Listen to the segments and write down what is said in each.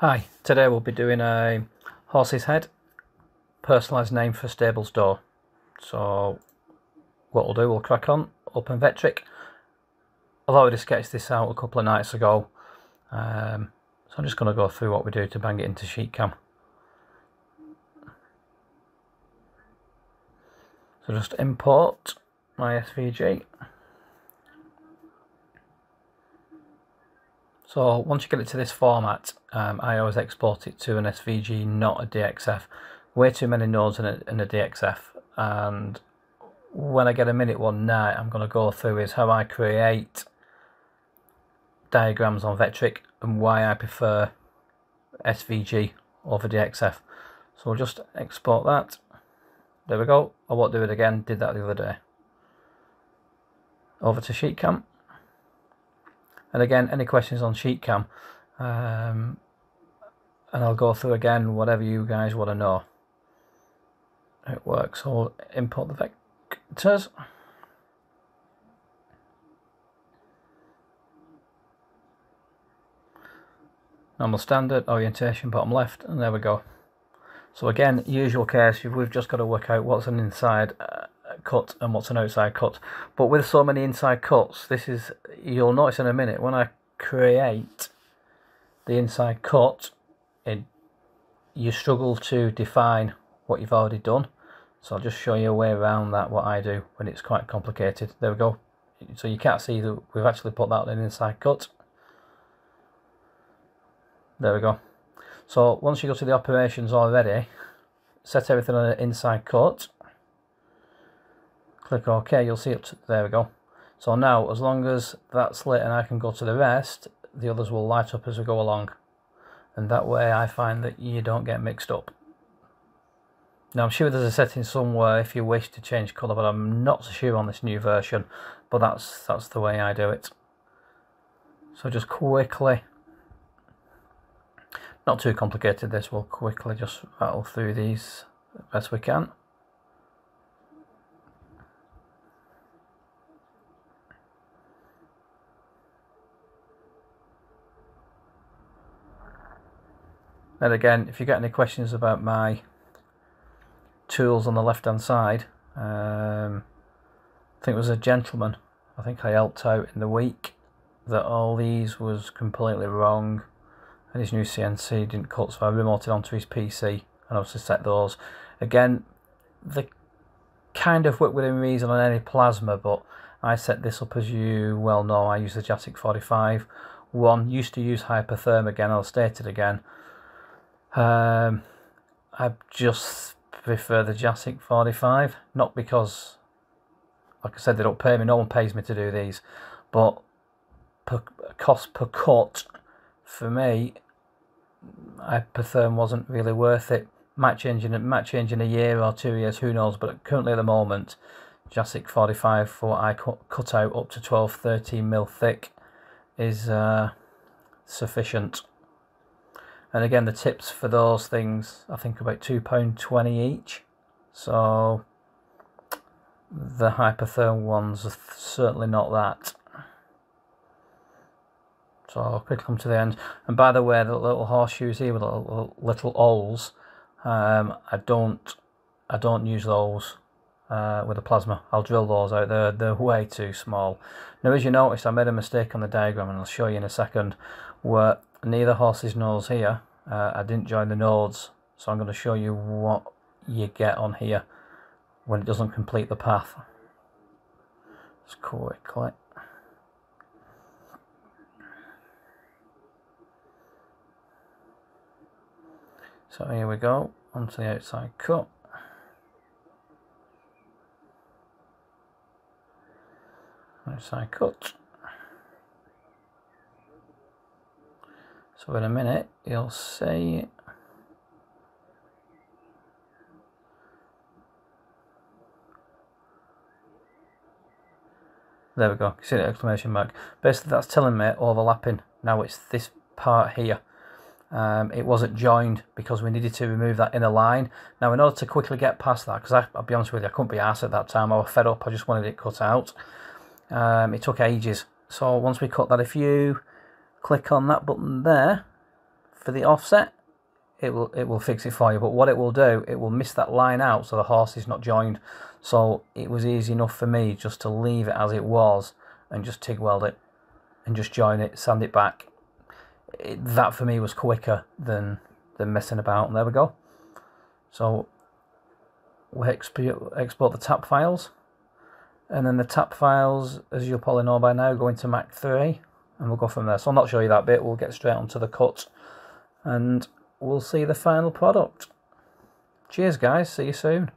Hi, today we'll be doing a horse's head, personalised name for stables door. So what we'll do, we'll crack on, open Vectric. I've already sketched this out a couple of nights ago, so I'm just going to go through what we do to bang it into sheet cam. So just import my SVG. So once you get it to this format, I always export it to an SVG, not a DXF. Way too many nodes in a DXF, and when I get a minute one night, I'm going to go through is how I create diagrams on Vectric and why I prefer SVG over DXF. So we'll just export that. There we go. I won't do it again, did that the other day. Over to sheet cam. And again, any questions on sheet cam, and I'll go through again whatever you guys want to know. It works. So we'll import the vectors. Normal standard, orientation, bottom left, and there we go. So again, usual case, we've just got to work out what's an inside cut and what's an outside cut. But with so many inside cuts, this is, you'll notice in a minute, when I create the inside cut, you struggle to define what you've already done. So I'll just show you a way around that, what I do when it's quite complicated. There we go. So you can't see that we've actually put that in an inside cut. There we go. So once you go to the operations already, set everything on an inside cut. Click OK, you'll see it. There we go. So now, as long as that's lit and I can go to the rest, the others will light up as we go along. And that way I find that you don't get mixed up. Now I'm sure there's a setting somewhere if you wish to change colour, but I'm not so sure on this new version. But that's the way I do it. So just quickly, not too complicated this, we'll quickly just rattle through these as best we can. And again, if you get any questions about my tools on the left hand side, I think it was a gentleman, I think I helped out in the week, that all these was completely wrong and his new CNC didn't cut, so I remoted onto his PC and obviously set those. Again, they kind of work within reason on any plasma, but I set this up, as you well know. I use the Jasic 45. One used to use hypertherm, again I'll state it again. I just prefer the Jasic 45, not because, like I said, they don't pay me, no one pays me to do these, but cost per cut, for me, hypertherm wasn't really worth it. Might change in a year or 2 years, who knows, but currently at the moment, Jasic 45 for what I cut out up to 12-13 mm thick is sufficient. And again, the tips for those things, I think about £2.20 each. So the hypertherm ones are certainly not that. So I'll quickly come to the end. And by the way, the little horseshoes here with little holes, I don't use those with a plasma. I'll drill those out. They're way too small. Now, as you noticed, I made a mistake on the diagram, and I'll show you in a second, where near the horse's nose here, I didn't join the nodes, so I'm going to show you what you get on here when it doesn't complete the path. Just quickly. So here we go, onto the outside cut. Outside cut. So in a minute, you'll see there we go, see the exclamation mark. Basically that's telling me overlapping. Now it's this part here. It wasn't joined because we needed to remove that inner line. Now, in order to quickly get past that, because I'll be honest with you, I couldn't be arsed at that time, I was fed up, I just wanted it cut out. It took ages. So once we cut that, if you click on that button there, for the offset, it will fix it for you. But what it will do, it will miss that line out so the horse is not joined. So it was easy enough for me just to leave it as it was and just TIG weld it and just join it, sand it back. That for me was quicker than messing about. And there we go. So we'll export the tap files, and then the tap files, as you'll probably know by now, go into Mac 3, and we'll go from there. So I'll not show you that bit, we'll get straight onto the cut and we'll see the final product. Cheers guys, see you soon.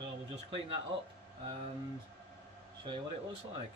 So we'll just clean that up and show you what it looks like.